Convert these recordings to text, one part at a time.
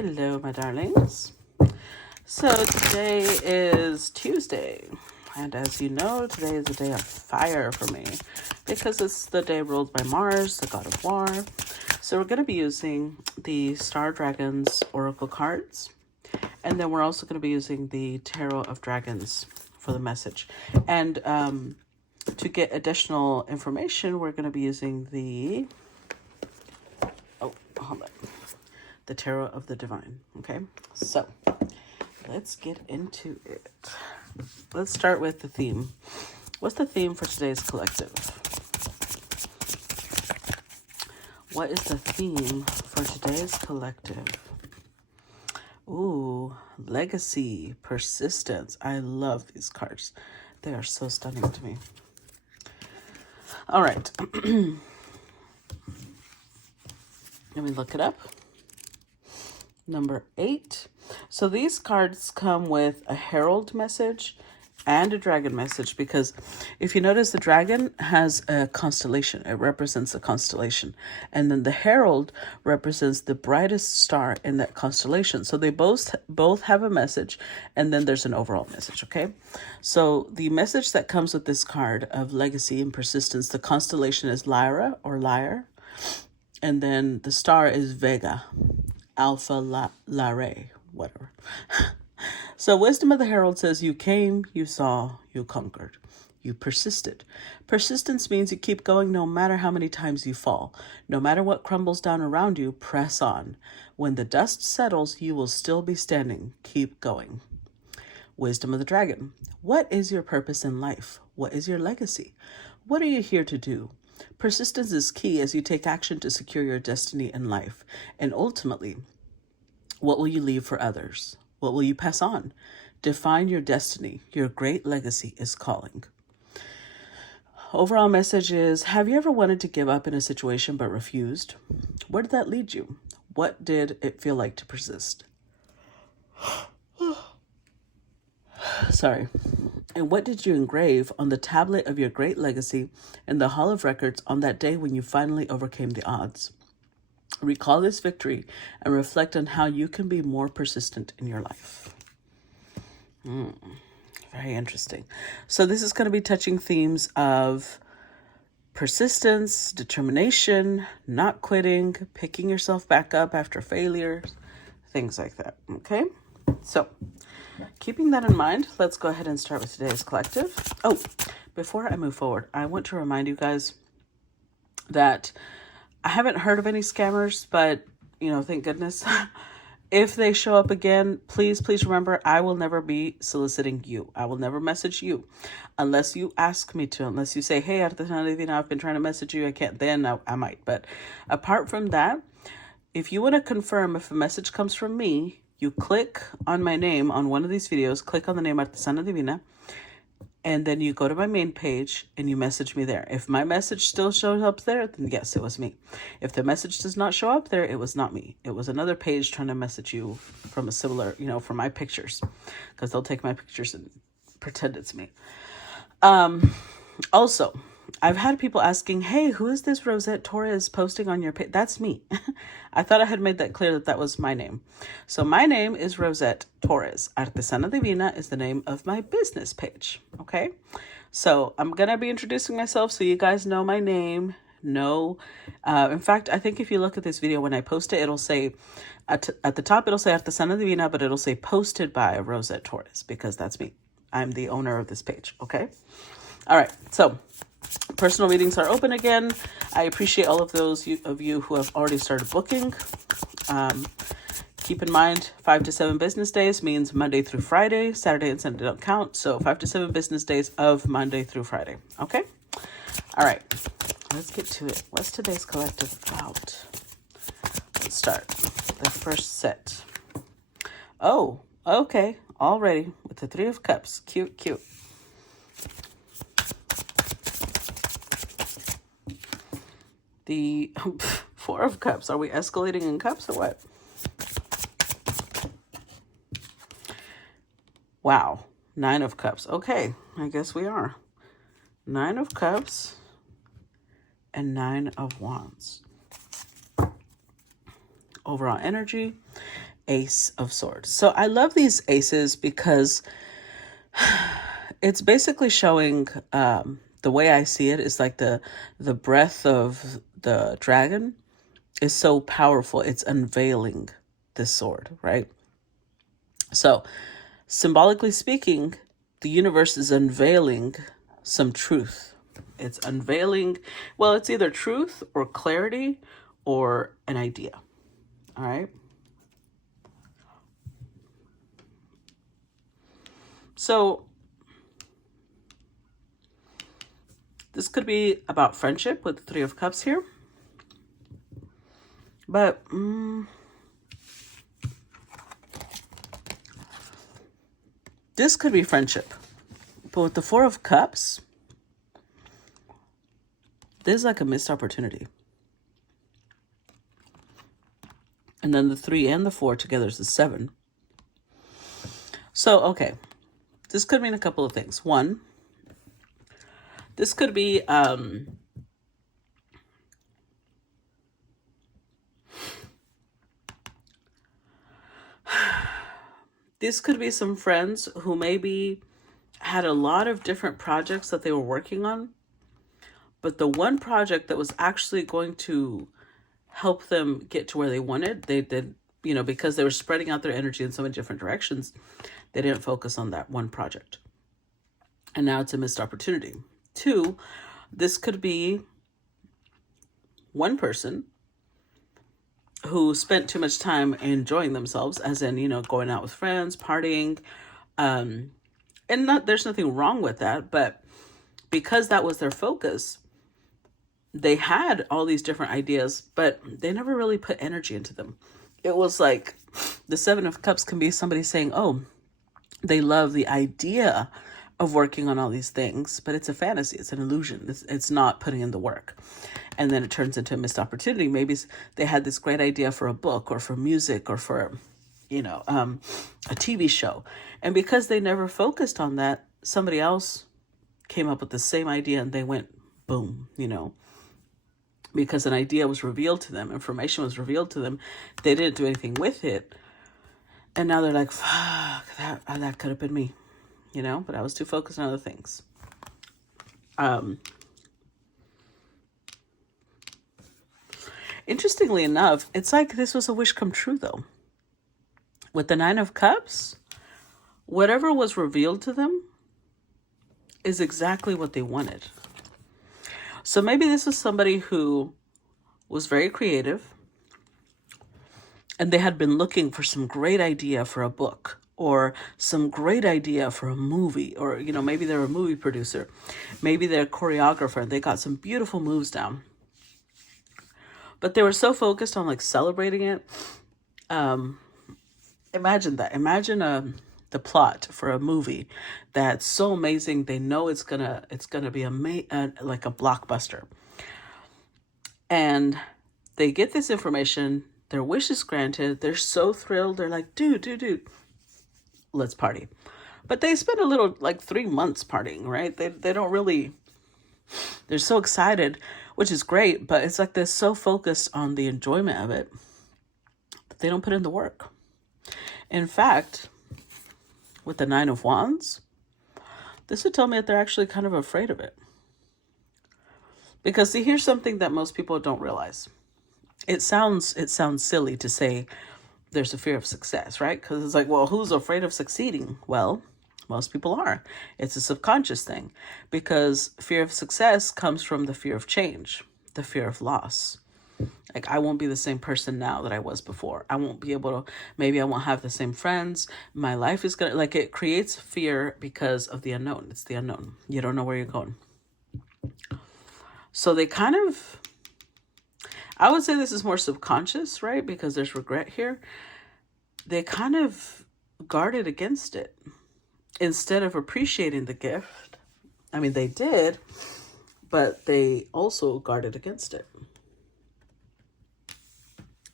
Hello, my darlings. So today is Tuesday, and as you know, today is a day of fire for me because it's the day ruled by Mars, the god of war. So we're going to be using the Star Dragons Oracle cards, and then we're also going to be using the Tarot of Dragons for the message. And to get additional information, we're going to be using the the Tarot of the Divine. Okay, so let's get into it. Let's start with the theme. What's the theme for today's collective? What is the theme for today's collective? Ooh, legacy, persistence. I love these cards. They are so stunning to me. All right. Let me look it up. Number 8. So these cards come with a herald message and a dragon message, because if you notice, the dragon has a constellation. It represents a constellation. And then the herald represents the brightest star in that constellation. So they both have a message, and then there's an overall message, okay? So the message that comes with this card of legacy and persistence, the constellation is Lyra or Lyre, and then the star is Vega, Alpha Lyrae, whatever. So wisdom of the herald says, you came, you saw, you conquered, you persisted. Persistence means you keep going no matter how many times you fall. No matter what crumbles down around you, press on. When the dust settles, you will still be standing. Keep going. Wisdom of the dragon. What is your purpose in life? What is your legacy? What are you here to do? Persistence is key as you take action to secure your destiny in life. And ultimately, what will you leave for others? What will you pass on? Define your destiny. Your great legacy is calling. Overall message is, have you ever wanted to give up in a situation but refused? Where did that lead you? What did it feel like to persist? Sorry. And what did you engrave on the tablet of your great legacy in the Hall of Records on that day when you finally overcame the odds? Recall this victory and reflect on how you can be more persistent in your life. Very interesting. So this is going to be touching themes of persistence, determination, not quitting, picking yourself back up after failures, things like that. Okay? So keeping that in mind, let's go ahead and start with today's collective. Oh, before I move forward, I want to remind you guys that I haven't heard of any scammers, but, thank goodness. If they show up again, please remember, I will never be soliciting you. I will never message you unless you ask me to, unless you say, hey, Artesana Divina, I've been trying to message you. I can't. Then I might. But apart from that, if you want to confirm if a message comes from me, you click on my name on one of these videos, click on the name Artesana Divina, and then you go to my main page and you message me there. If my message still shows up there, then yes, it was me. If the message does not show up there, it was not me. It was another page trying to message you from a similar, from my pictures, because they'll take my pictures and pretend it's me. Also, I've had people asking, hey, who is this Rosette Torres posting on your page? That's me. I thought I had made that clear that was my name. So my name is Rosette Torres. Artesana Divina is the name of my business page. Okay. So I'm going to be introducing myself so you guys know my name. In fact, I think if you look at this video, when I post it, it'll say at the top, it'll say Artesana Divina, but it'll say posted by Rosette Torres, because that's me. I'm the owner of this page. Okay. All right. So personal readings are open again. I appreciate all of those of you who have already started booking. Keep in mind, 5 to 7 business days means Monday through Friday. Saturday and Sunday don't count. So 5 to 7 business days of Monday through Friday. Okay? All right. Let's get to it. What's today's collective about? Let's start. The first set. Oh, okay. Already with the 3 of Cups. Cute. The 4 of Cups. Are we escalating in cups or what? Wow. 9 of Cups. Okay. I guess we are. 9 of Cups and 9 of Wands. Overall energy Ace of Swords. So I love these aces because it's basically showing, the way I see it is like the breath of the dragon is so powerful. It's unveiling this sword, right? So symbolically speaking, the universe is unveiling some truth. It's unveiling, well, it's either truth or clarity or an idea. All right. So this could be about friendship with the Three of Cups here. But this could be friendship. But with the Four of Cups, this is like a missed opportunity. And then the 3 and the 4 together is the 7. So, okay. This could mean a couple of things. One, this could be these could be some friends who maybe had a lot of different projects that they were working on, but the one project that was actually going to help them get to where they wanted, they did, because they were spreading out their energy in so many different directions, they didn't focus on that one project. And now it's a missed opportunity. 2, this could be one person who spent too much time enjoying themselves, as in, going out with friends, partying. And there's nothing wrong with that, but because that was their focus, they had all these different ideas, but they never really put energy into them. It was like the 7 of Cups can be somebody saying, oh, they love the idea of working on all these things, but it's a fantasy. It's an illusion. It's not putting in the work. And then it turns into a missed opportunity. Maybe they had this great idea for a book or for music or for, a TV show. And because they never focused on that, somebody else came up with the same idea and they went boom, because an idea was revealed to them, information was revealed to them. They didn't do anything with it. And now they're like, fuck, that could have been me, but I was too focused on other things. Interestingly enough, it's like this was a wish come true, though. With the 9 of Cups, whatever was revealed to them is exactly what they wanted. So maybe this is somebody who was very creative and they had been looking for some great idea for a book or some great idea for a movie, or, maybe they're a movie producer. Maybe they're a choreographer and they got some beautiful moves down. But they were so focused on like celebrating it. Imagine that. Imagine the plot for a movie that's so amazing. They know it's gonna be like a blockbuster. And they get this information. Their wish is granted. They're so thrilled. They're like, dude, let's party. But they spend a little, like 3 months partying, right? They don't really, they're so excited, which is great, but it's like they're so focused on the enjoyment of it that they don't put in the work. In fact, with the 9 of Wands, this would tell me that they're actually kind of afraid of it. Because see, here's something that most people don't realize. It sounds silly to say there's a fear of success, right? Because it's like, well, who's afraid of succeeding? Well, most people are. It's a subconscious thing, because fear of success comes from the fear of change, the fear of loss. Like, I won't be the same person now that I was before. I won't be able to, maybe I won't have the same friends. My life is going to, like, it creates fear because of the unknown. It's the unknown. You don't know where you're going. So they kind of, I would say this is more subconscious, right? Because there's regret here. They kind of guarded against it instead of appreciating the gift. I mean, they did, but they also guarded against it.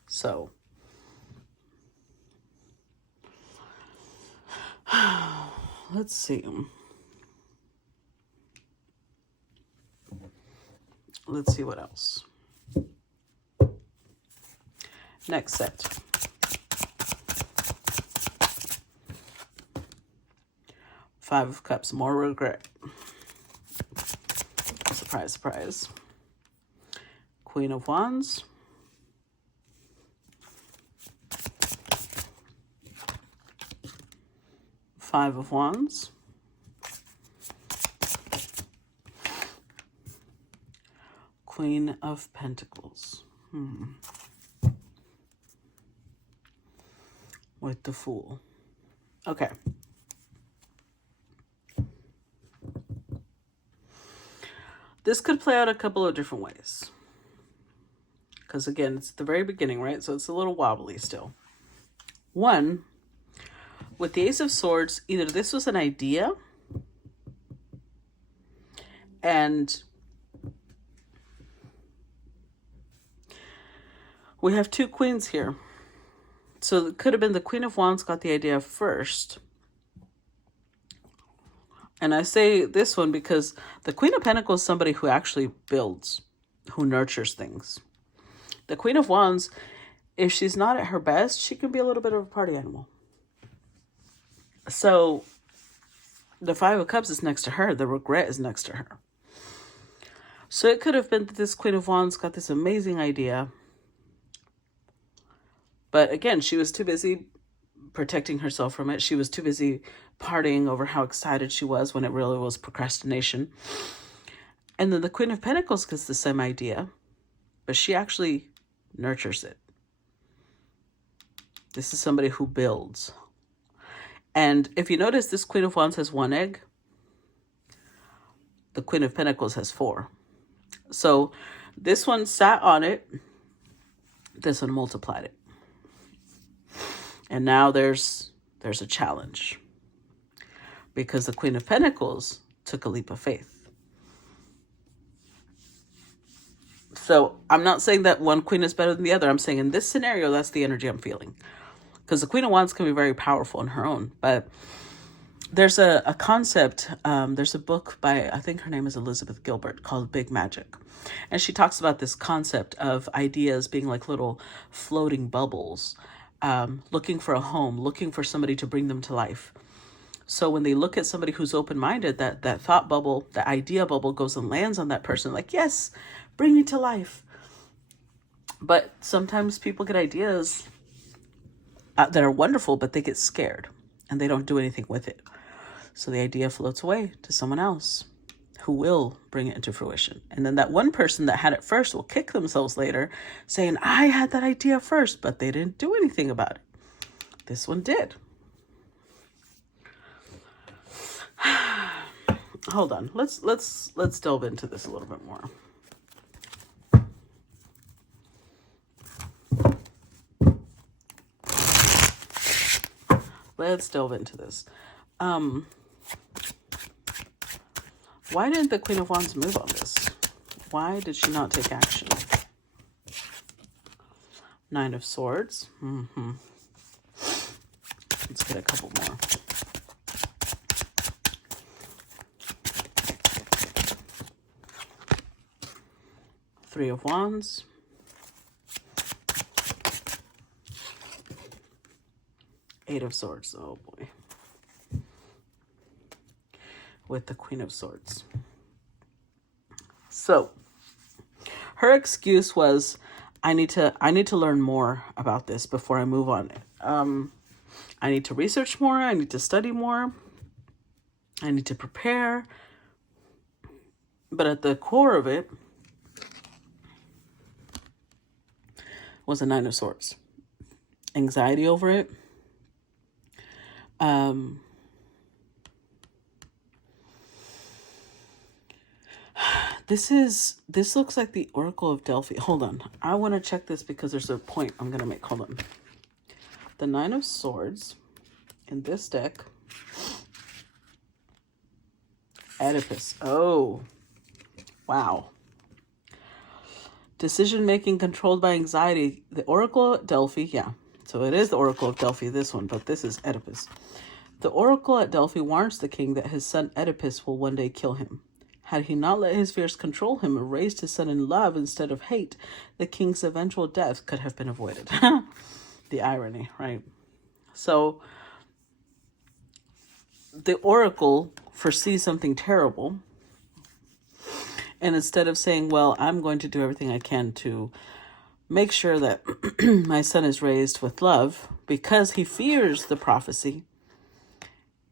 So, let's see. Let's see what else. Next set. Five of Cups, more regret. Surprise, surprise. Queen of Wands. Five of Wands. Queen of Pentacles. With the Fool. Okay. This could play out a couple of different ways. Because again, it's the very beginning, right? So it's a little wobbly still. One, with the Ace of Swords, either this was an idea and we have two queens here. So it could have been the Queen of Wands got the idea first. And I say this one because the Queen of Pentacles is somebody who actually builds, who nurtures things. The Queen of Wands, if she's not at her best, she can be a little bit of a party animal. So the Five of Cups is next to her. The regret is next to her. So it could have been that this Queen of Wands got this amazing idea. But again, she was too busy protecting herself from it. She was too busy partying over how excited she was when it really was procrastination. And then the Queen of Pentacles gets the same idea, but she actually nurtures it. This is somebody who builds. And if you notice, this Queen of Wands has one egg. The Queen of Pentacles has four. So this one sat on it. This one multiplied it. And now there's a challenge. Because the Queen of Pentacles took a leap of faith. So I'm not saying that one queen is better than the other. I'm saying in this scenario, that's the energy I'm feeling. Because the Queen of Wands can be very powerful on her own. But there's a concept. There's a book by, I think her name is Elizabeth Gilbert, called Big Magic. And she talks about this concept of ideas being like little floating bubbles. Looking for a home, looking for somebody to bring them to life. So when they look at somebody who's open-minded, that thought bubble, the idea bubble goes and lands on that person. Like, yes, bring me to life. But sometimes people get ideas that are wonderful, but they get scared and they don't do anything with it. So the idea floats away to someone else who will bring it into fruition. And then that one person that had it first will kick themselves later saying, I had that idea first, but they didn't do anything about it. This one did. Hold on. Let's delve into this a little bit more. Let's delve into this. Why didn't the Queen of Wands move on this? Why did she not take action? Nine of Swords. Let's get a couple more. Three of Wands. Eight of Swords. Oh boy. With the Queen of Swords. So her excuse was, I need to learn more about this before I move on it. I need to research more. I need to study more. I need to prepare. But at the core of it was a Nine of Swords. Anxiety over it. This looks like the Oracle of Delphi. Hold on. I want to check this because there's a point I'm going to make. Hold on. The Nine of Swords in this deck. Oedipus. Oh, wow. Decision-making controlled by anxiety. The Oracle at Delphi. Yeah. So it is the Oracle of Delphi, this one, but this is Oedipus. The Oracle at Delphi warns the king that his son Oedipus will one day kill him. Had he not let his fears control him and raised his son in love instead of hate, the king's eventual death could have been avoided. The irony, right? So the oracle foresees something terrible. And instead of saying, well, I'm going to do everything I can to make sure that my son is raised with love, because he fears the prophecy,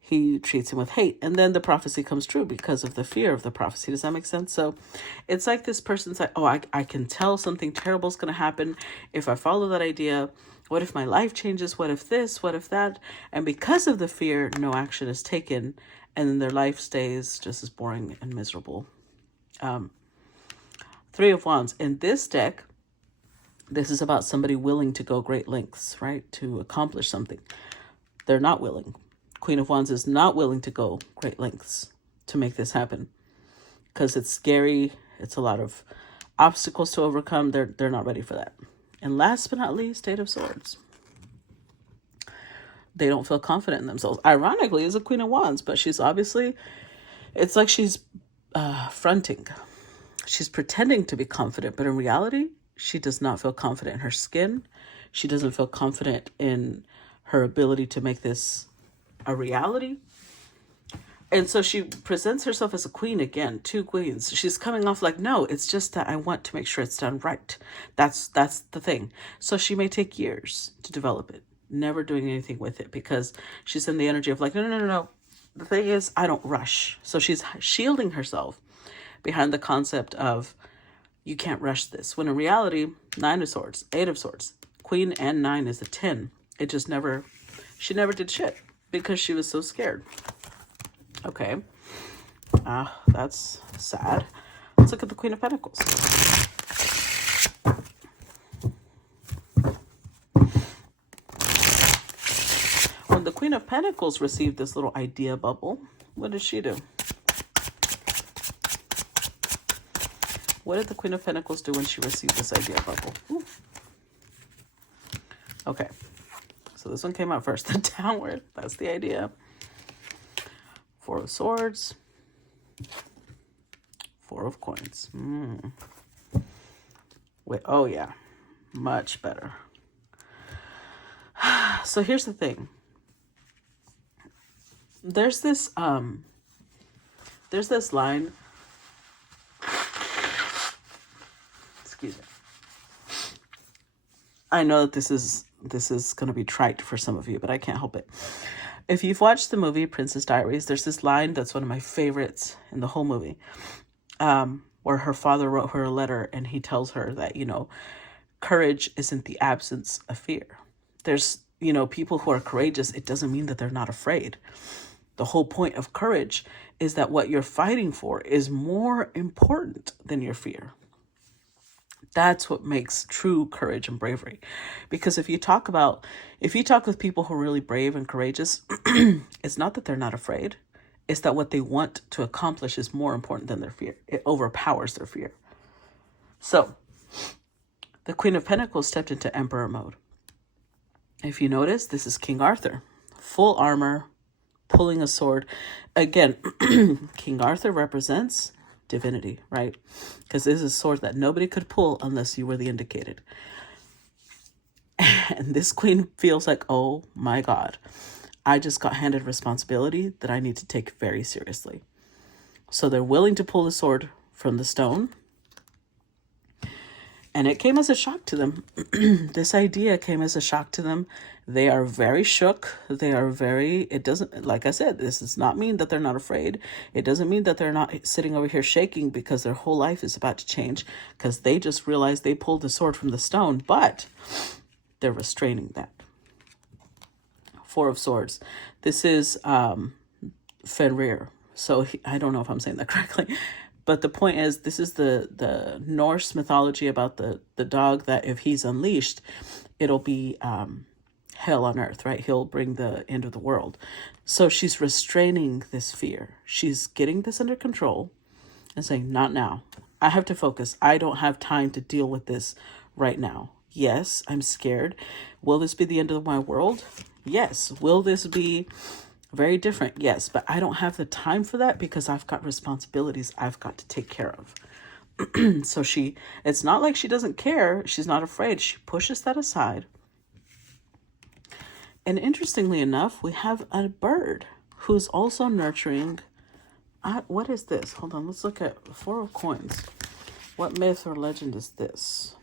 he treats him with hate. And then the prophecy comes true because of the fear of the prophecy. Does that make sense? So it's like this person's like, oh, I can tell something terrible is going to happen if I follow that idea. What if my life changes? What if this? What if that? And because of the fear, no action is taken. And then their life stays just as boring and miserable. Three of Wands. In this deck, this is about somebody willing to go great lengths, right? To accomplish something. They're not willing. Queen of Wands is not willing to go great lengths to make this happen because it's scary. It's a lot of obstacles to overcome. They're not ready for that. And last but not least, Eight of Swords. They don't feel confident in themselves. Ironically, is a Queen of Wands, but she's obviously, it's like she's fronting. She's pretending to be confident, but in reality, she does not feel confident in her skin. She doesn't feel confident in her ability to make this a reality. And so she presents herself as a queen again, two queens. She's coming off like, no, it's just that I want to make sure it's done right. That's the thing. So she may take years to develop it, never doing anything with it because she's in the energy of like, no. The thing is, I don't rush. So she's shielding herself behind the concept of you can't rush this. When in reality, Nine of Swords, Eight of Swords, Queen and Nine is a 10. It just never, she never did shit because she was so scared. Okay. That's sad. Let's look at the Queen of Pentacles. When the Queen of Pentacles received this little idea bubble, what did she do? What did the Queen of Pentacles do when she received this idea bubble? Ooh. Okay. So this one came out first. The Downward. That's the idea. Four of Swords. Four of Coins. Wait. Oh, yeah. Much better. So here's the thing. There's this line. Excuse me. I know that this is going to be trite for some of you, but I can't help it. If you've watched the movie Princess Diaries, there's this line that's one of my favorites in the whole movie, where her father wrote her a letter and he tells her that, courage isn't the absence of fear. There's, people who are courageous. It doesn't mean that they're not afraid. The whole point of courage is that what you're fighting for is more important than your fear. That's what makes true courage and bravery. Because if you talk with people who are really brave and courageous, it's not that they're not afraid. It's that what they want to accomplish is more important than their fear. It overpowers their fear. So the Queen of Pentacles stepped into Emperor mode. If you notice, this is King Arthur. Full armor, pulling a sword. Again, King Arthur represents divinity, right? Because this is a sword that nobody could pull unless you were the indicated. And this queen feels like, oh my God, I just got handed responsibility that I need to take very seriously. So they're willing to pull the sword from the stone. And it came as a shock to them. This idea came as a shock to them. They are very shook. It doesn't, like I said, this does not mean that they're not afraid. It doesn't mean that they're not sitting over here shaking because their whole life is about to change because they just realized they pulled the sword from the stone, but they're restraining that. Four of Swords. This is Fenrir. So I don't know if I'm saying that correctly. But the point is, this is the Norse mythology about the dog that if he's unleashed, it'll be hell on earth, right? He'll bring the end of the world. So she's restraining this fear. She's getting this under control and saying, not now. I have to focus. I don't have time to deal with this right now. Yes, I'm scared. Will this be the end of my world? Yes. Will this be very different? Yes, but I don't have the time for that because I've got responsibilities I've got to take care of. So it's not like she doesn't care. She's not afraid. She pushes that aside. And interestingly enough, we have a bird who's also nurturing. What is this? Hold on, let's look at Four of Coins. What myth or legend is this?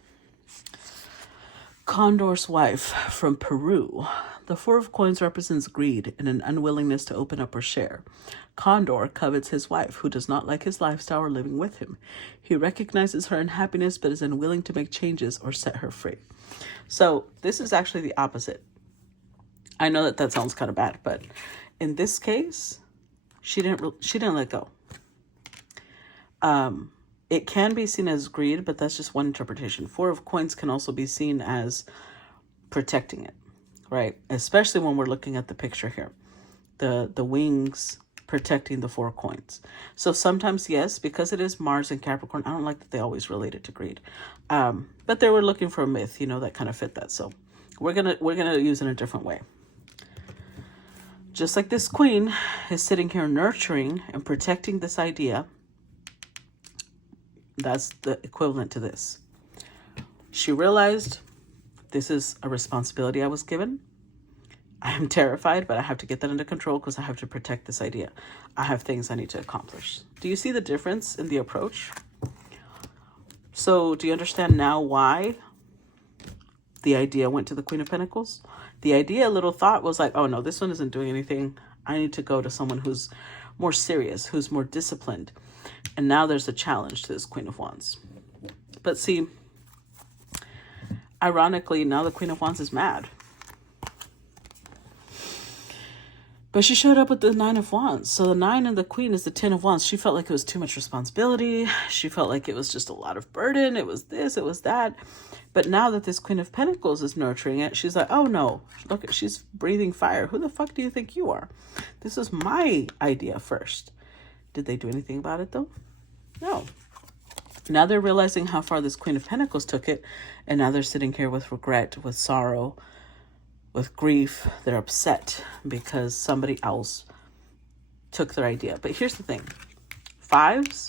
Condor's wife from Peru. The Four of Coins represents greed and an unwillingness to open up or share. Condor covets his wife, who does not like his lifestyle or living with him. He recognizes her unhappiness, but is unwilling to make changes or set her free. So this is actually the opposite. I know that sounds kind of bad, but in this case, she didn't let go. It can be seen as greed, but that's just one interpretation. Four of Coins can also be seen as protecting it, right? Especially when we're looking at the picture here. The wings protecting the Four of Coins. So sometimes, yes, because it is Mars and Capricorn, I don't like that they always relate it to greed. But they were looking for a myth, that kind of fit that. So we're gonna use it in a different way. Just like this queen is sitting here nurturing and protecting this idea, that's the equivalent to this. She realized this is a responsibility I was given. I am terrified, but I have to get that under control because I have to protect this idea. I have things I need to accomplish. Do you see the difference in the approach? So do you understand now why the idea went to the Queen of Pentacles? The idea, little thought, was like, oh no, this one isn't doing anything. I need to go to someone who's more serious, who's more disciplined. And now there's a challenge to this Queen of Wands. But see, ironically, now the Queen of Wands is mad. But she showed up with the Nine of Wands. So the Nine and the Queen is the Ten of Wands. She felt like it was too much responsibility. She felt like it was just a lot of burden. It was this, it was that. But now that this Queen of Pentacles is nurturing it, she's like, oh no, look, she's breathing fire. Who the fuck do you think you are? This is my idea first. Did they do anything about it though? No. Now they're realizing how far this Queen of Pentacles took it. And now they're sitting here with regret, with sorrow, with grief. They're upset because somebody else took their idea. But here's the thing. Fives,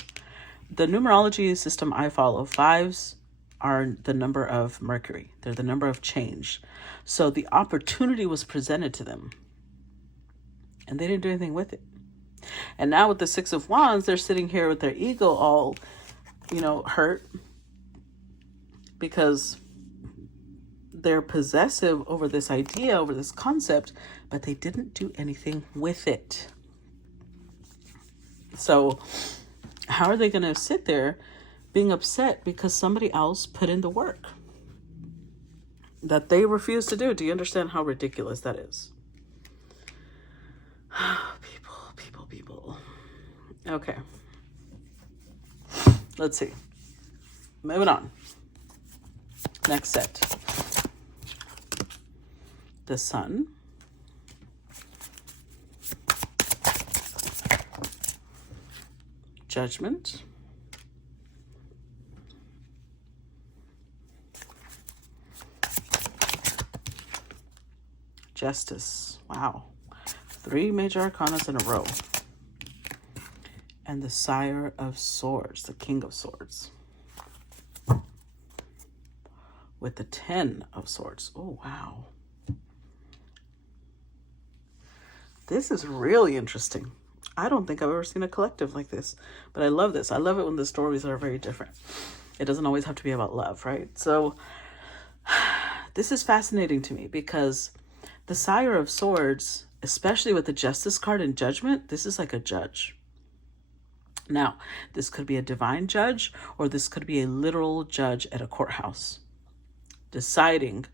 the numerology system I follow, fives are the number of Mercury. They're the number of change. So the opportunity was presented to them and they didn't do anything with it. And now with the Six of Wands, they're sitting here with their ego all, hurt because they're possessive over this idea, over this concept, but they didn't do anything with it. So how are they going to sit there being upset because somebody else put in the work that they refuse to do? Do you understand how ridiculous that is? People. Okay. Let's see. Moving on. Next set. The Sun. Judgment. Justice. Wow. 3 major arcanas in a row. And the Sire of Swords, the King of Swords. With the 10 of Swords. Oh, wow. This is really interesting. I don't think I've ever seen a collective like this, but I love this. I love it when the stories are very different. It doesn't always have to be about love, right? So this is fascinating to me because the Sire of Swords, especially with the Justice card and Judgment, this is like a judge. Now, this could be a divine judge, or this could be a literal judge at a courthouse deciding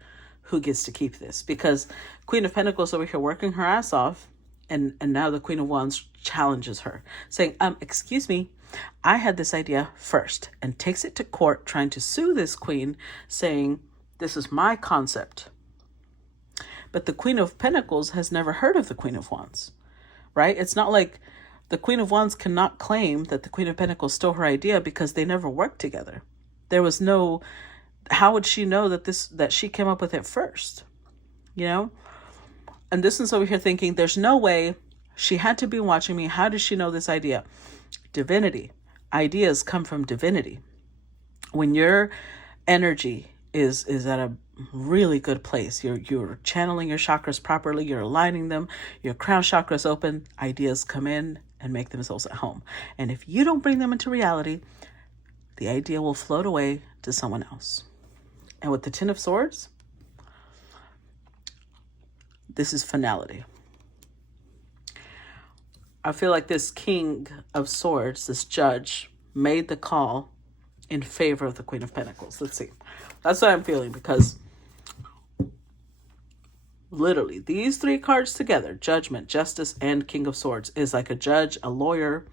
who gets to keep this, because Queen of Pentacles over here working her ass off, and now the Queen of Wands challenges her, saying, excuse me, I had this idea first, and takes it to court, trying to sue this queen, saying, this is my concept. But the Queen of Pentacles has never heard of the Queen of Wands, right? It's not like the Queen of Wands cannot claim that the Queen of Pentacles stole her idea because they never worked together. There was no, how would she know that she came up with it first? And this one's over here thinking, there's no way, she had to be watching me. How does she know this idea? Divinity. Ideas come from divinity. When your energy is at really good place. You're channeling your chakras properly. You're aligning them. Your crown chakras open. Ideas come in and make themselves at home. And if you don't bring them into reality, the idea will float away to someone else. And with the Ten of Swords, this is finality. I feel like this King of Swords, this judge, made the call in favor of the Queen of Pentacles. Let's see. That's what I'm feeling, because literally these three cards together, Judgment, Justice, and King of Swords, is like a judge, a lawyer,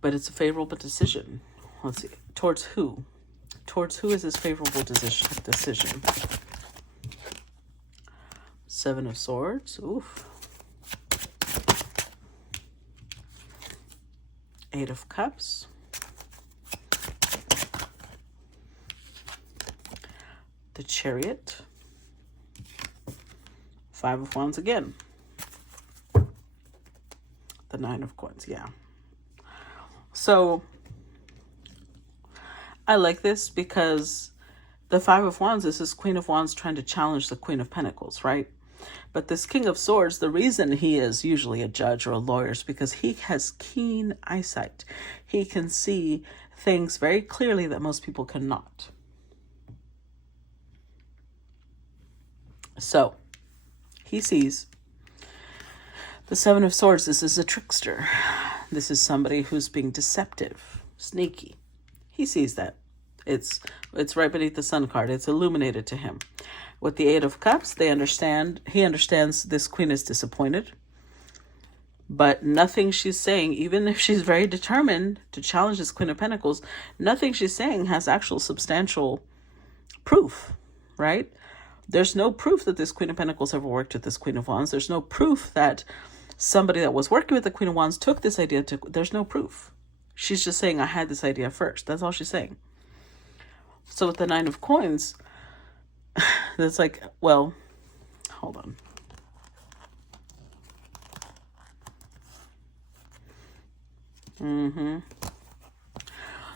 but it's a favorable decision. Let's see. Towards who? Towards who is this favorable decision? Seven of Swords. Oof. Eight of Cups. The Chariot. Five of Wands again. The Nine of Coins, yeah. So I like this because the Five of Wands is this Queen of Wands trying to challenge the Queen of Pentacles, right? But this King of Swords, the reason he is usually a judge or a lawyer is because he has keen eyesight. He can see things very clearly that most people cannot. So he sees the Seven of Swords. This is a trickster. This is somebody who's being deceptive, sneaky. He sees that. It's right beneath the Sun card. It's illuminated to him. With the Eight of Cups, he understands this queen is disappointed. But nothing she's saying, even if she's very determined to challenge this Queen of Pentacles, nothing she's saying has actual substantial proof, right? There's no proof that this Queen of Pentacles ever worked with this Queen of Wands. There's no proof that somebody that was working with the Queen of Wands took this idea to... There's no proof. She's just saying, I had this idea first. That's all she's saying. So with the Nine of Coins, it's like, well, hold on.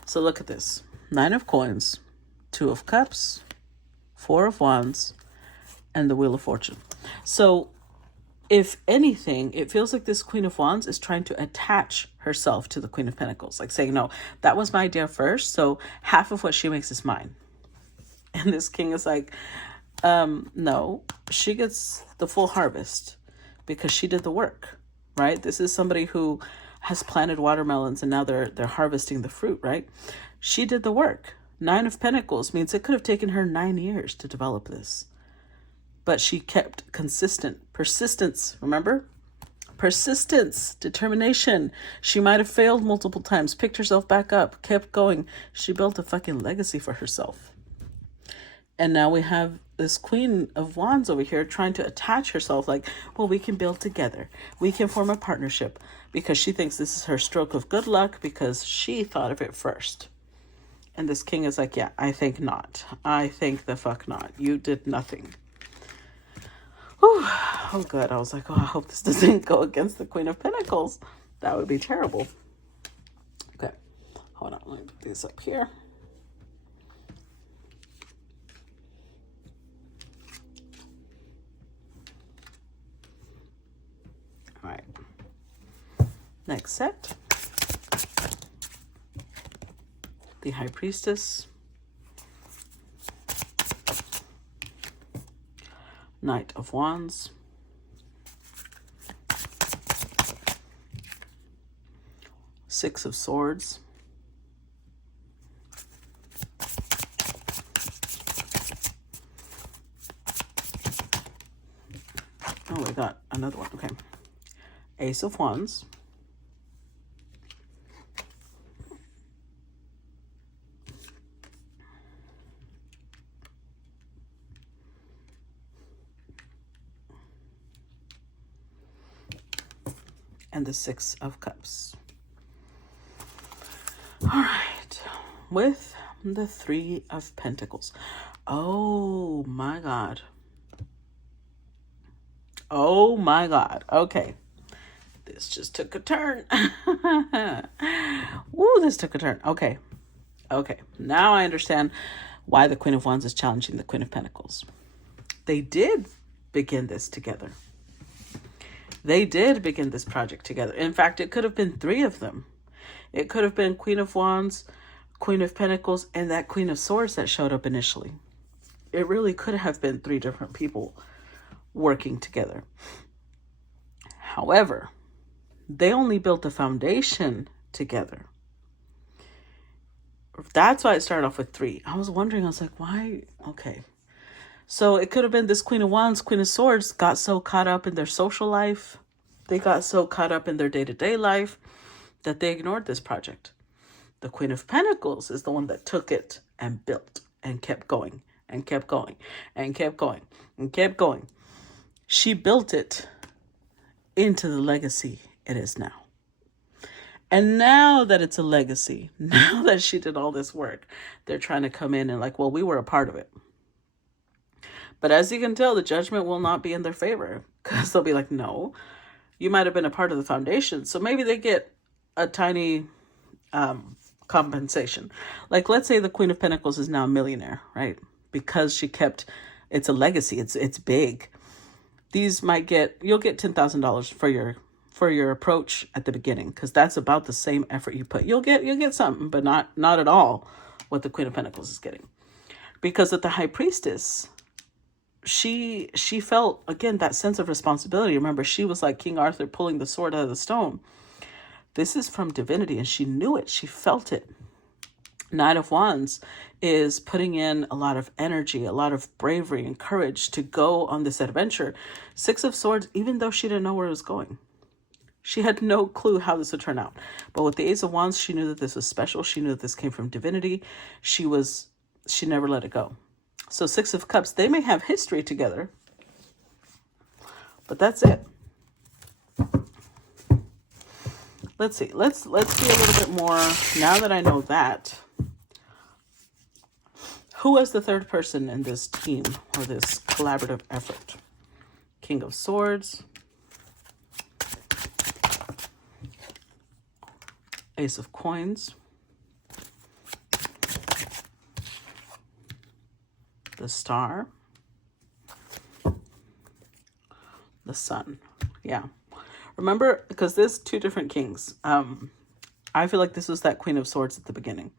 So look at this. Nine of Coins, Two of Cups, Four of Wands, and the Wheel of Fortune. So if anything, it feels like this Queen of Wands is trying to attach herself to the Queen of Pentacles. Like saying, no, that was my idea first, so half of what she makes is mine. And this king is like, no, she gets the full harvest because she did the work, right? This is somebody who has planted watermelons and now they're harvesting the fruit, right? She did the work. Nine of Pentacles means it could have taken her 9 years to develop this. But she kept consistent. Persistence, remember? Persistence, determination. She might have failed multiple times, picked herself back up, kept going. She built a fucking legacy for herself. And now we have this Queen of Wands over here trying to attach herself like, well, we can build together. We can form a partnership because she thinks this is her stroke of good luck because she thought of it first. And this king is like, yeah, I think not. I think the fuck not. You did nothing. Whew. Oh, good. I was like, oh, I hope this doesn't go against the Queen of Pentacles. That would be terrible. Okay. Hold on. Let me put these up here. All right. Next set. The High Priestess. Knight of Wands. Six of Swords. Oh, we got another one. Okay. Ace of Wands. And the Six of Cups. All right. With the Three of Pentacles. Oh my God. Oh my God. Okay. This just took a turn. Ooh, this took a turn. Okay. Okay. Now I understand why the Queen of Wands is challenging the Queen of Pentacles. They did begin this together. They did begin this project together. In fact, it could have been 3 of them. It could have been Queen of Wands, Queen of Pentacles, and that Queen of Swords that showed up initially. It really could have been 3 different people working together. However, they only built the foundation together. That's why it started off with 3. I was wondering, I was like, why? Okay. So it could have been this Queen of Wands, Queen of Swords got so caught up in their social life. They got so caught up in their day-to-day life that they ignored this project. The Queen of Pentacles is the one that took it and built and kept going and kept going and kept going and kept going. She built it into the legacy it is now. And now that it's a legacy, now that she did all this work, they're trying to come in and like, well, we were a part of it. But as you can tell, the judgment will not be in their favor, because they'll be like, no, you might have been a part of the foundation. So maybe they get a tiny compensation. Like, let's say the Queen of Pentacles is now a millionaire, right? Because she kept, it's a legacy. It's big. These might get, you'll get $10,000 for your approach at the beginning, because that's about the same effort you put. You'll get something, but not at all what the Queen of Pentacles is getting. Because at the High Priestess, she felt, again, that sense of responsibility. Remember, she was like King Arthur pulling the sword out of the stone. This is from divinity, and she knew it. She felt it. Knight of Wands is putting in a lot of energy, a lot of bravery and courage to go on this adventure. 6 of Swords, even though she didn't know where it was going. She had no clue how this would turn out. But with the Ace of Wands, she knew that this was special. She knew that this came from divinity. She never let it go. So 6 of Cups, they may have history together, but that's it. Let's see. Let's see a little bit more. Now that I know that, who was the third person in this team or this collaborative effort? King of Swords, Ace of Coins, the Star, the Sun. Yeah. Remember, because there's 2 different kings. I feel like this was that Queen of Swords at the beginning.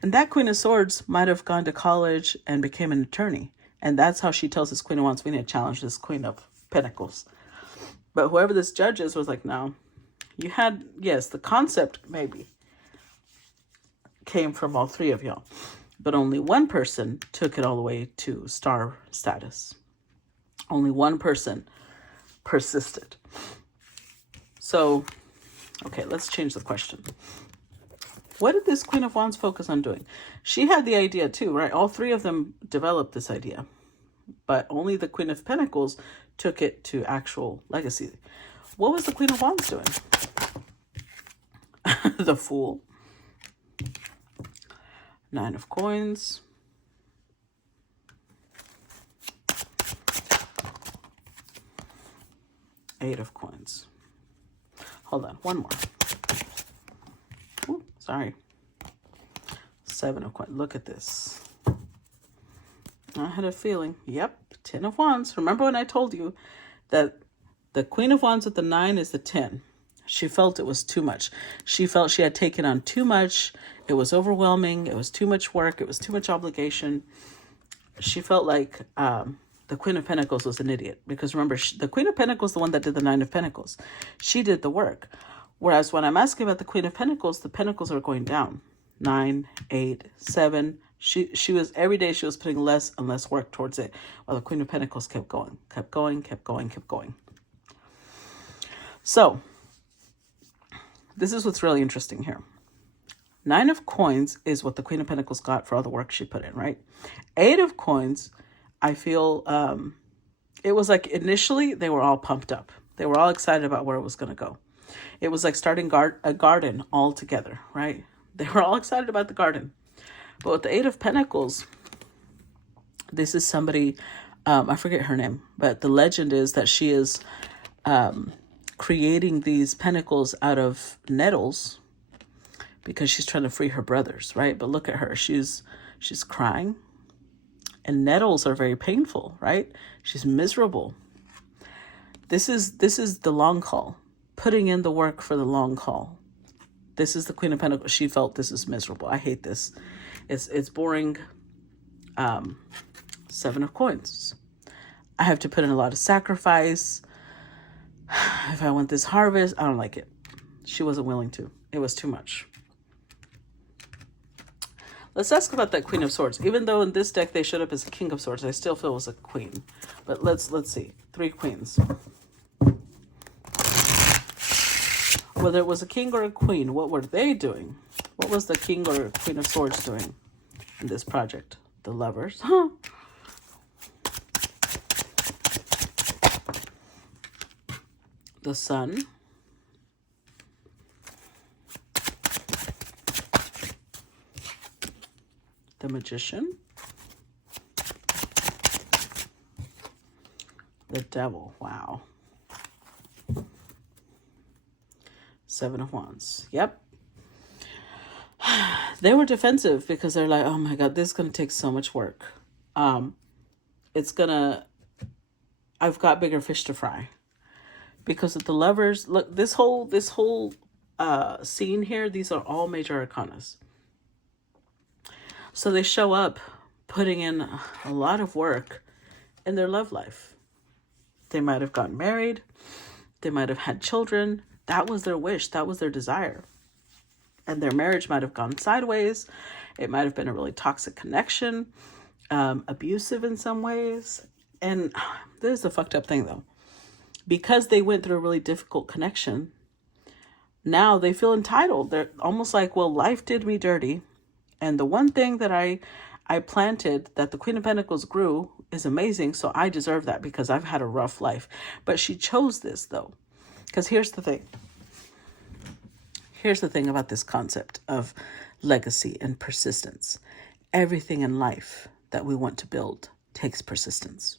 And that Queen of Swords might have gone to college and became an attorney. And that's how she tells this Queen of Wands, we need to challenge this Queen of Pentacles. But whoever this judge is was like, no. You had, yes, the concept maybe came from all 3 of y'all. But only one person took it all the way to star status. Only one person persisted. So, okay, let's change the question. What did this Queen of Wands focus on doing? She had the idea too, right? All 3 of them developed this idea. But only the Queen of Pentacles took it to actual legacy. What was the Queen of Wands doing? The Fool. 9 of Coins. Eight of Coins. Hold on, one more. Ooh, sorry. 7 of Coins. Look at this. I had a feeling. Yep, 10 of Wands. Remember when I told you that the Queen of Wands with the 9 is the 10? She felt it was too much. She felt she had taken on too much. It was overwhelming. It was too much work. It was too much obligation. She felt like the Queen of Pentacles was an idiot. Because remember, the Queen of Pentacles is the one that did the 9 of Pentacles. She did the work. Whereas when I'm asking about the Queen of Pentacles, the Pentacles are going down. 9, 8, 7. She was, every day she was putting less and less work towards it. While the Queen of Pentacles kept going, kept going, kept going, kept going. So, this is what's really interesting here. 9 of Coins is what the Queen of Pentacles got for all the work she put in, right? 8 of Coins, I feel, it was like initially they were all pumped up. They were all excited about where it was going to go. It was like starting a garden all together, right? They were all excited about the garden. But with the 8 of Pentacles, this is somebody, I forget her name, but the legend is that she is creating these pentacles out of nettles because she's trying to free her brothers, right? But look at her. She's crying. And nettles are very painful, right? She's miserable. This is the long haul, putting in the work for the long haul. This is the Queen of Pentacles. She felt this is miserable. I hate this. It's boring. Seven of Coins. I have to put in a lot of sacrifice. If I want this harvest, I don't like it. She wasn't willing to. It was too much. Let's ask about that Queen of Swords. Even though in this deck they showed up as a King of Swords, I still feel it was a Queen. But let's see. 3 queens. Whether it was a king or a queen, what were they doing? What was the King or Queen of Swords doing in this project? The Lovers. Huh. The Sun. The Magician. The Devil. Wow. 7 of Wands. Yep. They were defensive because they're like, oh my God, this is going to take so much work. I've got bigger fish to fry. Because of the Lovers, look, this whole scene here, these are all major arcanas. So they show up putting in a lot of work in their love life. They might have gotten married. They might have had children. That was their wish. That was their desire. And their marriage might have gone sideways. It might have been a really toxic connection, abusive in some ways. And this is the fucked up thing though. Because they went through a really difficult connection, now they feel entitled. They're almost like, well, life did me dirty. And the one thing that I planted that the Queen of Pentacles grew is amazing. So I deserve that because I've had a rough life. But she chose this though. Because here's the thing. Here's the thing about this concept of legacy and persistence. Everything in life that we want to build takes persistence.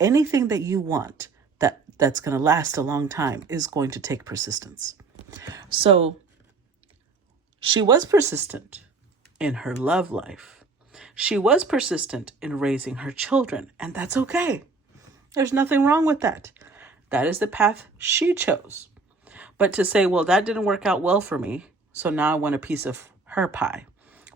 Anything that you want that's going to last a long time is going to take persistence. So she was persistent in her love life. She was persistent in raising her children, and that's okay. There's nothing wrong with that. That is the path she chose. But to say, well, that didn't work out well for me, so now I want a piece of her pie.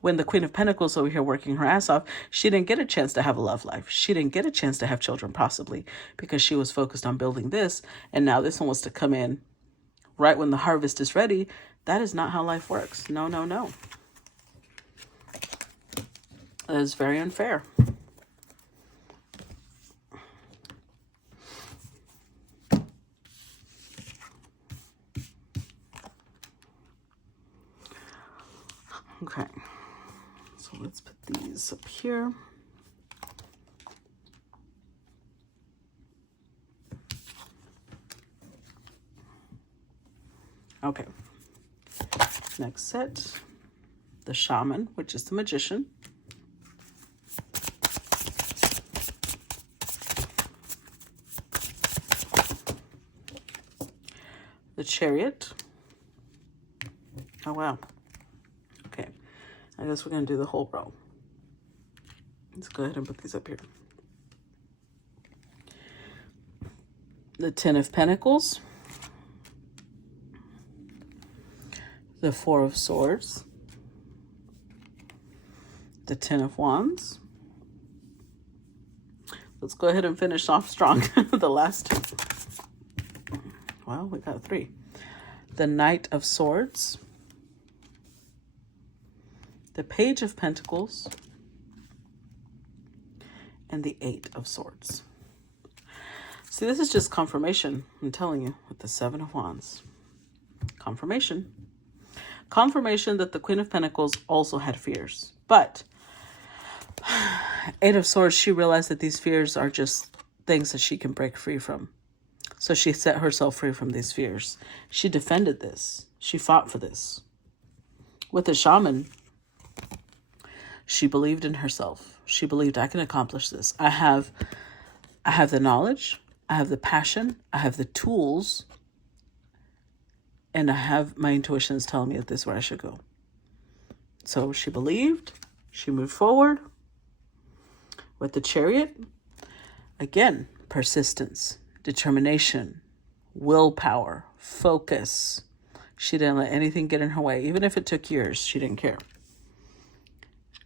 When the Queen of Pentacles over here working her ass off, she didn't get a chance to have a love life. She didn't get a chance to have children, possibly, because she was focused on building this. And now this one wants to come in right when the harvest is ready. That is not how life works. No, no, no. That is very unfair. Okay. So let's put these up here. Okay. Next set, the Shaman, which is the Magician. The Chariot. Oh, wow. Okay. I guess we're going to do the whole row. Let's go ahead and put these up here. The Ten of Pentacles. The Four of Swords. The Ten of Wands. Let's go ahead and finish off strong. The last two. Well, we got 3. The Knight of Swords. The Page of Pentacles. And the 8 of Swords. See, this is just confirmation. I'm telling you, with the 7 of Wands. Confirmation. Confirmation that the Queen of Pentacles also had fears. But 8 of Swords, she realized that these fears are just things that she can break free from. So she set herself free from these fears. She defended this. She fought for this. With the Shaman, she believed in herself. She believed, I can accomplish this. I have the knowledge. I have the passion. I have the tools. And I have my intuition is telling me that this is where I should go. So she believed. She moved forward. With the Chariot, again, persistence, determination, willpower, focus. She didn't let anything get in her way. Even if it took years, she didn't care.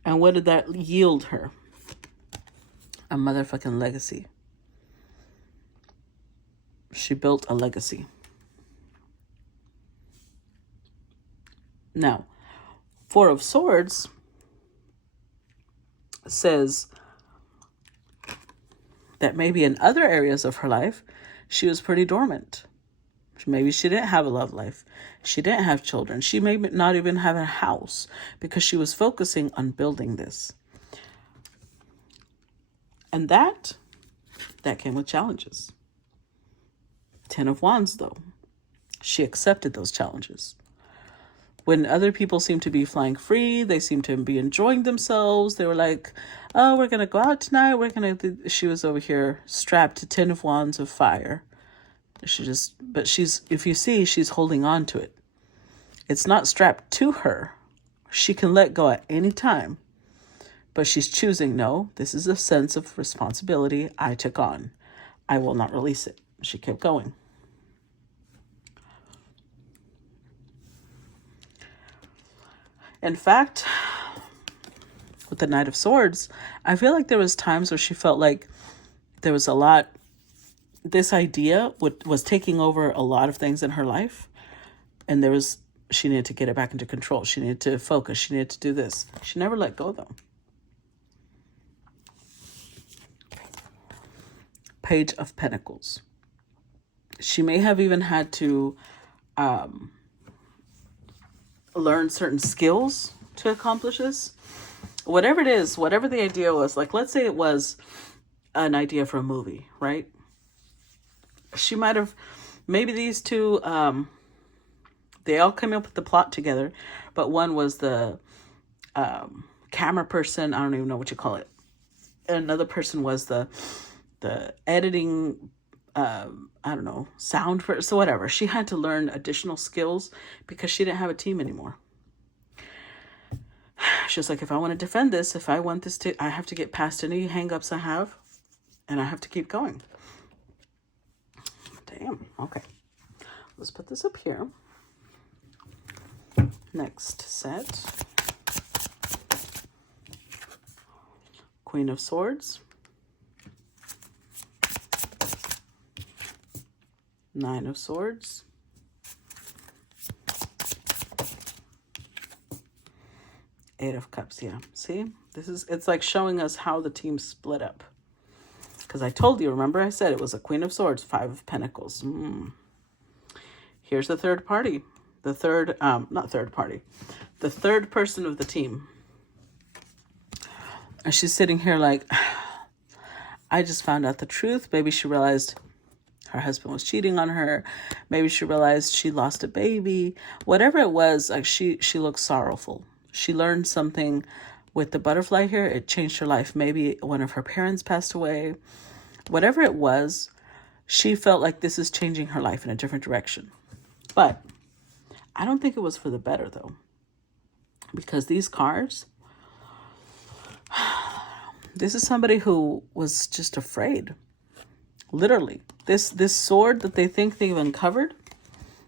And what did that yield her? A motherfucking legacy. She built a legacy. Now, Four of Swords says that maybe in other areas of her life, she was pretty dormant. Maybe she didn't have a love life. She didn't have children. She may not even have a house because she was focusing on building this. And that came with challenges. 10 of Wands, though. She accepted those challenges. When other people seem to be flying free, they seem to be enjoying themselves. They were like, oh, we're going to go out tonight. She was over here strapped to 10 of Wands of fire. If you see, she's holding on to it. It's not strapped to her. She can let go at any time. But she's choosing, no, this is a sense of responsibility I took on. I will not release it. She kept going. In fact, with the Knight of Swords, I feel like there was times where she felt like there was a lot, this idea was taking over a lot of things in her life. And she needed to get it back into control. She needed to focus. She needed to do this. She never let go, though. Page of Pentacles. She may have even had to learn certain skills to accomplish this. Whatever it is, whatever the idea was, like let's say it was an idea for a movie, right? She might have, maybe these two, they all came up with the plot together, but one was the camera person, I don't even know what you call it. And another person was the editing, I don't know, sound person, so whatever. She had to learn additional skills because she didn't have a team anymore. She was like, if I want to defend this, if I want this I have to get past any hangups I have, and I have to keep going. Damn, okay. Let's put this up here. Next set. Queen of Swords. Nine of Swords. Eight of Cups, yeah. See? It's like showing us how the team split up. Because I told you, remember I said it was a Queen of Swords, Five of Pentacles. Here's the third party. The third, not third party. The third person of the team. And she's sitting here like, I just found out the truth. Maybe she realized her husband was cheating on her. Maybe she realized she lost a baby. Whatever it was, like she looked sorrowful. She learned something with the butterfly here. It changed her life. Maybe one of her parents passed away. Whatever it was, she felt like this is changing her life in a different direction. But I don't think it was for the better, though. Because these cards, this is somebody who was just afraid. Literally. This sword that they think they've uncovered,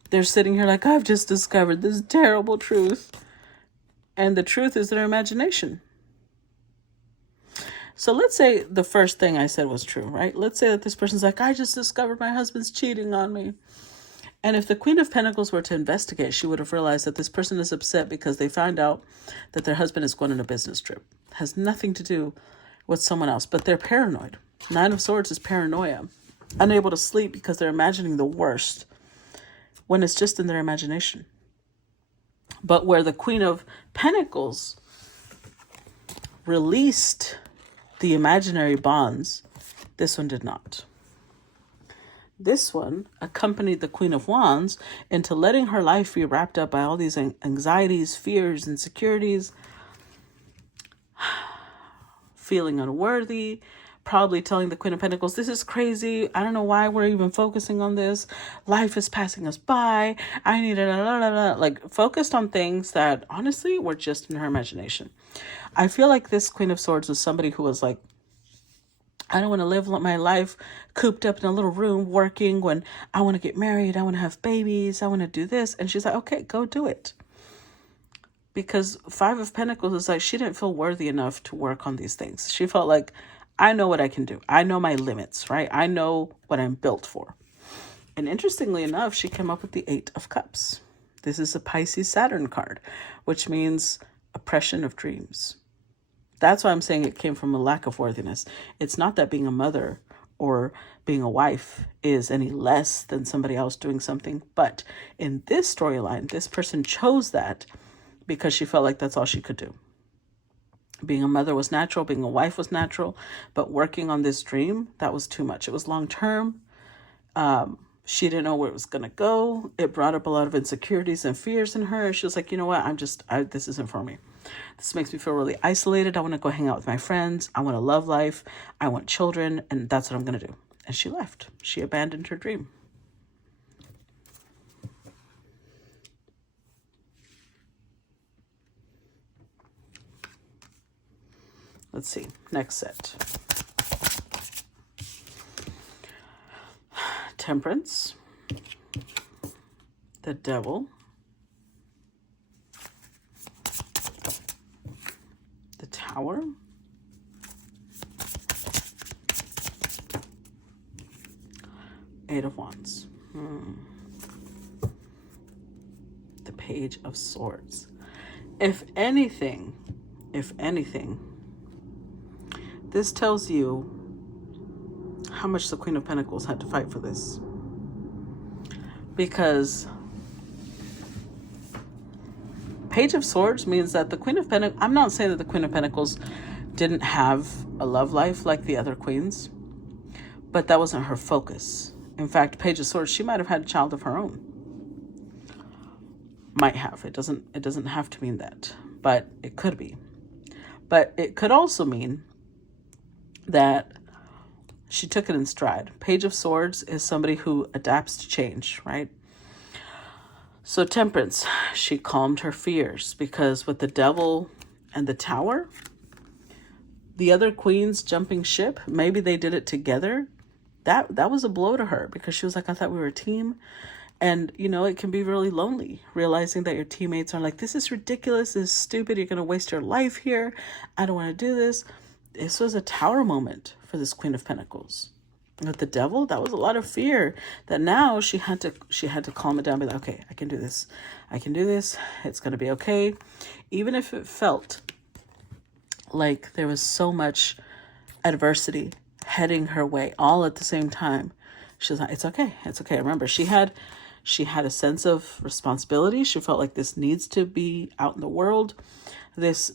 they're sitting here like, I've just discovered this terrible truth. And the truth is their imagination. So let's say the first thing I said was true, right? Let's say that this person's like, I just discovered my husband's cheating on me. And if the Queen of Pentacles were to investigate, she would have realized that this person is upset because they found out that their husband is going on a business trip. It has nothing to do with someone else, but they're paranoid. Nine of Swords is paranoia. Unable to sleep because they're imagining the worst when it's just in their imagination. But where the Queen of Pentacles released the imaginary bonds, this one did not. This one accompanied the Queen of Wands into letting her life be wrapped up by all these anxieties, fears, insecurities, feeling unworthy, probably telling the Queen of Pentacles, this is crazy. I don't know why we're even focusing on this. Life is passing us by. I need it. Like focused on things that honestly were just in her imagination. I feel like this Queen of Swords was somebody who was like I don't want to live my life cooped up in a little room working when I want to get married. I want to have babies. I want to do this. And she's like, okay, go do it. Because Five of Pentacles is like, she didn't feel worthy enough to work on these things. She felt like, I know what I can do. I know my limits, right? I know what I'm built for. And interestingly enough, she came up with the Eight of Cups. This is a Pisces Saturn card, which means oppression of dreams. That's why I'm saying it came from a lack of worthiness. It's not that being a mother or being a wife is any less than somebody else doing something. But in this storyline, this person chose that because she felt like that's all she could do. Being a mother was natural. Being a wife was natural. But working on this dream, that was too much. It was long term. She didn't know where it was going to go. It brought up a lot of insecurities and fears in her. She was like, you know what? This isn't for me. This makes me feel really isolated. I want to go hang out with my friends. I want to love life. I want children. And that's what I'm going to do. And she left. She abandoned her dream. Let's see. Next set. Temperance. The Devil. The Tower. Eight of Wands. The Page of Swords. If anything, this tells you how much the Queen of Pentacles had to fight for this. Because Page of Swords means that the Queen of Pentacles, I'm not saying that the Queen of Pentacles didn't have a love life like the other queens, but that wasn't her focus. In fact, Page of Swords, she might have had a child of her own. Might have. It doesn't have to mean that, but it could be. But it could also mean that she took it in stride. Page of Swords is somebody who adapts to change, right? So Temperance, she calmed her fears because with the Devil and the Tower, the other queens jumping ship, maybe they did it together. That was a blow to her because she was like, I thought we were a team. And, you know, it can be really lonely realizing that your teammates are like, this is ridiculous. This is stupid. You're going to waste your life here. I don't want to do this. This was a Tower moment for this Queen of Pentacles. With the Devil, that was a lot of fear that now she had to calm it down, be like, okay, I can do this. I can do this. It's going to be okay. Even if it felt like there was so much adversity heading her way all at the same time. She was like, it's okay. It's okay. Remember, she had a sense of responsibility. She felt like this needs to be out in the world.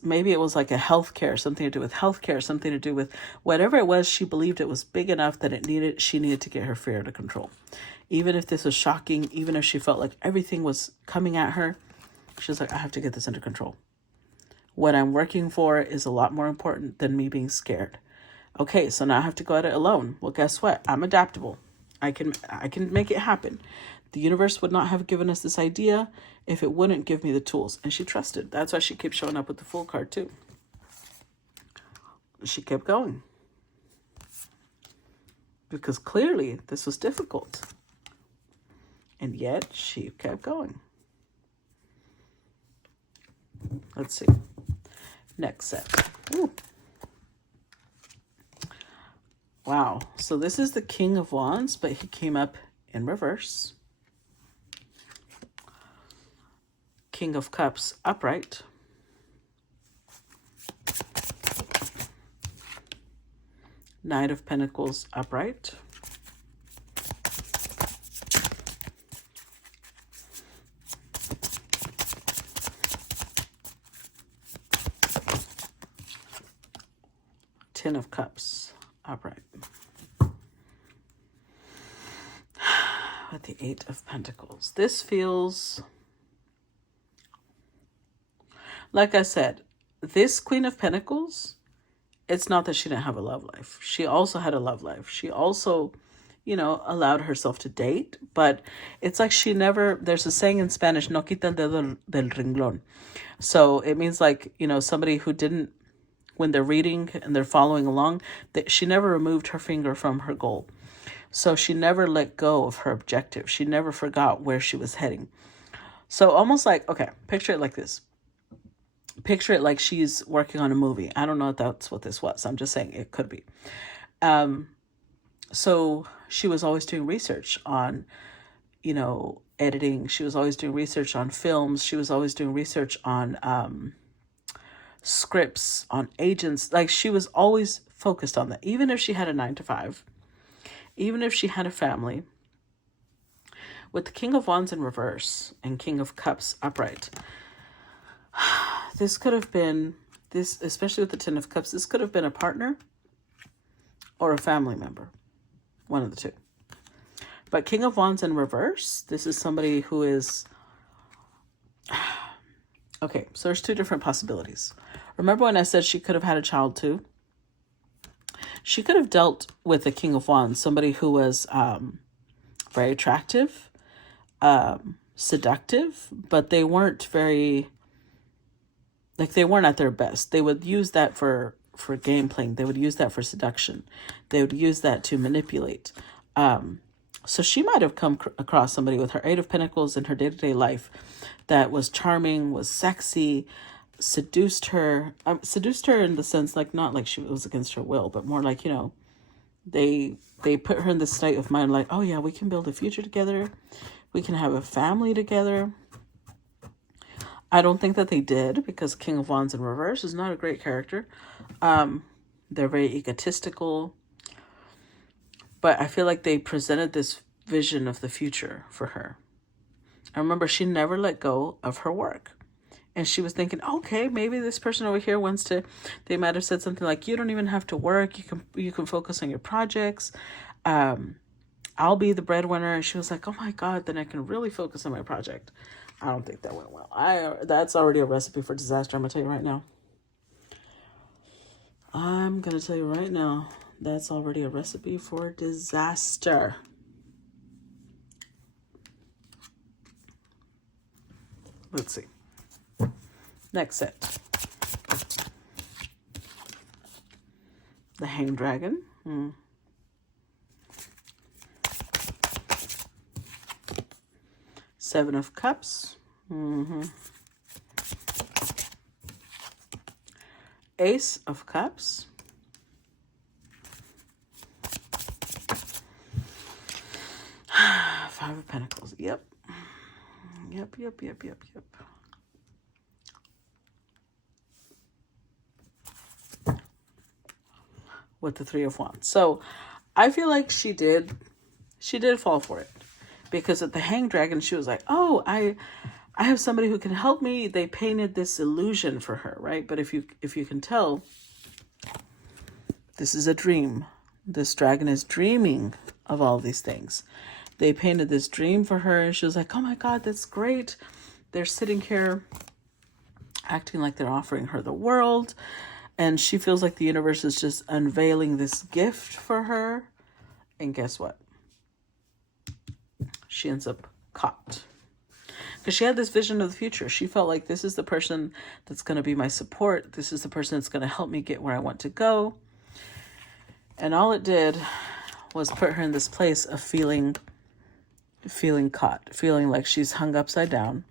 Maybe it was like a healthcare, something to do with healthcare, something to do with whatever it was. She believed it was big enough that she needed to get her fear under control. Even if this was shocking, even if she felt like everything was coming at her, she was like, I have to get this under control. What I'm working for is a lot more important than me being scared. Okay, so now I have to go at it alone. Well, guess what? I'm adaptable. I can make it happen. The universe would not have given us this idea if it wouldn't give me the tools. And she trusted. That's why she kept showing up with the Fool card too. She kept going. Because clearly this was difficult. And yet she kept going. Let's see. Next set. Ooh. Wow. So this is the King of Wands, but he came up in reverse. King of Cups upright. Knight of Pentacles upright. Ten of Cups upright. With the Eight of Pentacles. This feels... Like I said, this Queen of Pentacles, it's not that she didn't have a love life. She also had a love life. She also, allowed herself to date. But it's like there's a saying in Spanish, no quita el dedo del renglón. So it means like, somebody who didn't when they're reading and they're following along, that she never removed her finger from her goal. So she never let go of her objective. She never forgot where she was heading. So almost like, okay, picture it like this. Picture it like she's working on a movie. I don't know if that's what this was. I'm just saying it could be. So she was always doing research on, editing. She was always doing research on films. She was always doing research on scripts, on agents. Like, she was always focused on that. Even if she had a 9 to 5, even if she had a family. With the King of Wands in reverse and King of Cups upright, this could have been, especially with the Ten of Cups, this could have been a partner or a family member. One of the two. But King of Wands in reverse, this is somebody who is... Okay, so there's two different possibilities. Remember when I said she could have had a child too? She could have dealt with the King of Wands, somebody who was very attractive, seductive, but they weren't very... Like, they weren't at their best. They would use that for game playing. They would use that for seduction. They would use that to manipulate. So she might have come across somebody with her 8 of Pentacles in her day-to-day life that was charming, was sexy, seduced her in the sense, like, not like she was against her will, but more like, they put her in this state of mind, like, oh yeah, we can build a future together. We can have a family together. I don't think that they did, because King of Wands in reverse is not a great character. They're very egotistical. But I feel like they presented this vision of the future for her. I remember she never let go of her work. And she was thinking, okay, maybe this person over here wants to... They might have said something like, you don't even have to work. You can focus on your projects. I'll be the breadwinner. And she was like, oh my God, then I can really focus on my project. I don't think that went well. That's already a recipe for disaster. I'm going to tell you right now. That's already a recipe for disaster. Let's see. Next set. The Hanged Dragon. Seven of Cups. Ace of Cups. Five of Pentacles. Yep. With the Three of Wands. So I feel like she did fall for it. Because at the Hanged Dragon, she was like, oh, I have somebody who can help me. They painted this illusion for her, right? But if you can tell, this is a dream. This dragon is dreaming of all these things. They painted this dream for her, and she was like, oh my God, that's great. They're sitting here acting like they're offering her the world. And she feels like the universe is just unveiling this gift for her. And guess what? She ends up caught. Because she had this vision of the future. She felt like, this is the person that's going to be my support. This is the person that's going to help me get where I want to go. And all it did was put her in this place of feeling caught, feeling like she's hung upside down,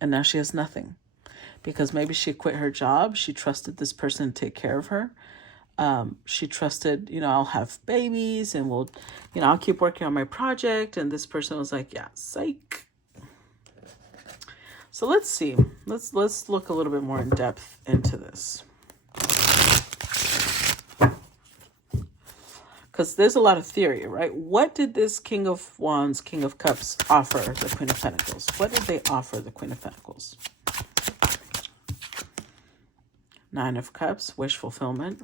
and now she has nothing. Because maybe she quit her job. She trusted this person to take care of her. She trusted, I'll have babies and I'll keep working on my project. And this person was like, yeah, psych. So let's see. Let's look a little bit more in depth into this. Because there's a lot of theory, right? What did this King of Wands, King of Cups offer the Queen of Pentacles? What did they offer the Queen of Pentacles? Nine of Cups, wish fulfillment.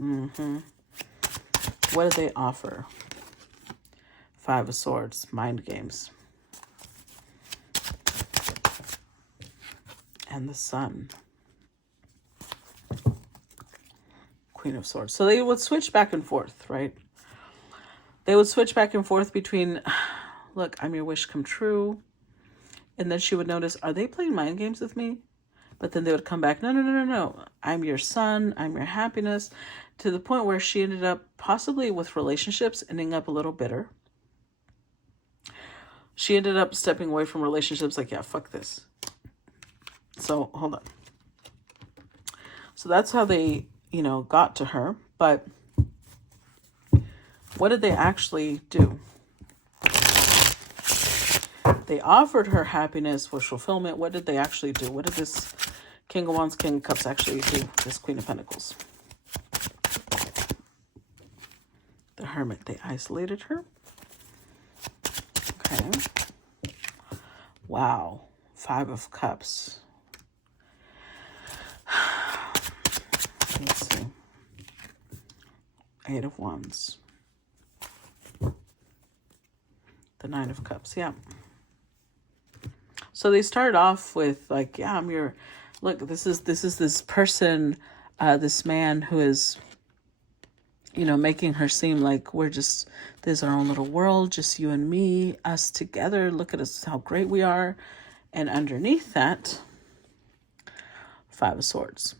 What did they offer? Five of Swords, mind games. And the Sun. Queen of Swords. So they would switch back and forth, right? They would switch back and forth between, look, I'm your wish come true. And then she would notice, are they playing mind games with me? But then they would come back, no, no, no, no, no. I'm your sun. I'm your happiness. To the point where she ended up possibly with relationships ending up a little bitter. She ended up stepping away from relationships like, yeah, fuck this. So hold on. So that's how they, got to her. But what did they actually do? They offered her happiness for fulfillment. What did they actually do? What did this King of Wands, King of Cups actually do? This Queen of Pentacles. The Hermit. They isolated her. Okay. Wow. 5 of Cups. Let's see. 8 of Wands. The 9 of Cups. Yeah. So they started off with like, yeah, I'm your, look, this is this person, this man who is, making her seem like we're just, there's our own little world, just you and me, us together. Look at us, how great we are. And underneath that, 5 of Swords.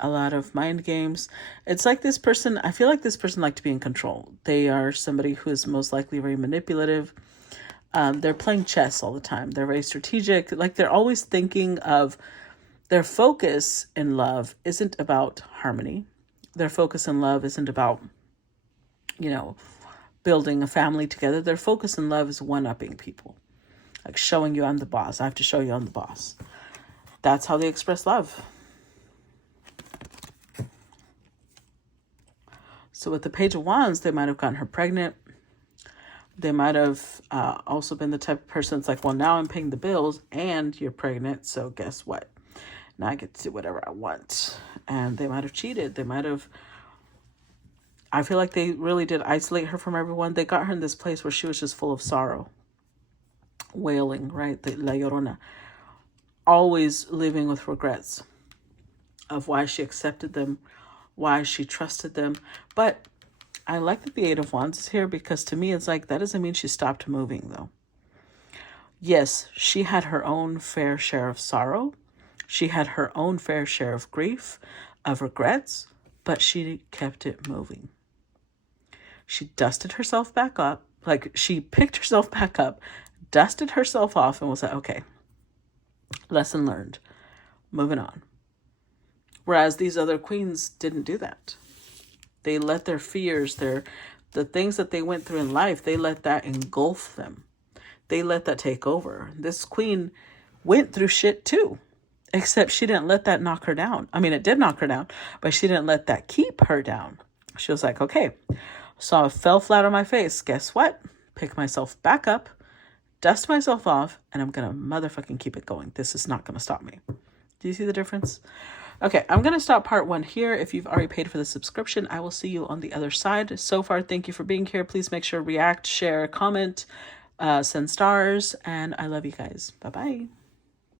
A lot of mind games. It's like this person, I feel like this person likes to be in control. They are somebody who is most likely very manipulative. They're playing chess all the time. They're very strategic. Like they're always thinking of their focus in love isn't about harmony. Their focus in love isn't about, building a family together. Their focus in love is one-upping people. Like showing you I'm the boss. I have to show you I'm the boss. That's how they express love. So with the Page of Wands, they might have gotten her pregnant. They might have also been the type of person that's like, well, now I'm paying the bills and you're pregnant. So guess what? Now I get to do whatever I want. And they might have cheated. They might have, I feel like they really did isolate her from everyone. They got her in this place where she was just full of sorrow. Wailing, right? The La Llorona. Always living with regrets of why she accepted them, why she trusted them. But I like that the 8 of Wands is here because to me, it's like, that doesn't mean she stopped moving though. Yes, she had her own fair share of sorrow. She had her own fair share of grief, of regrets, but she kept it moving. She dusted herself back up. Like she picked herself back up, dusted herself off and was like, okay, lesson learned, moving on. Whereas these other queens didn't do that. They let their fears, the things that they went through in life, they let that engulf them. They let that take over. This queen went through shit too, except she didn't let that knock her down. I mean, it did knock her down, but she didn't let that keep her down. She was like, okay, so I fell flat on my face. Guess what? Pick myself back up, dust myself off, and I'm going to motherfucking keep it going. This is not going to stop me. Do you see the difference? Okay, I'm going to stop part 1 here. If you've already paid for the subscription, I will see you on the other side. So far, thank you for being here. Please make sure react, share, comment, send stars, and I love you guys. Bye-bye.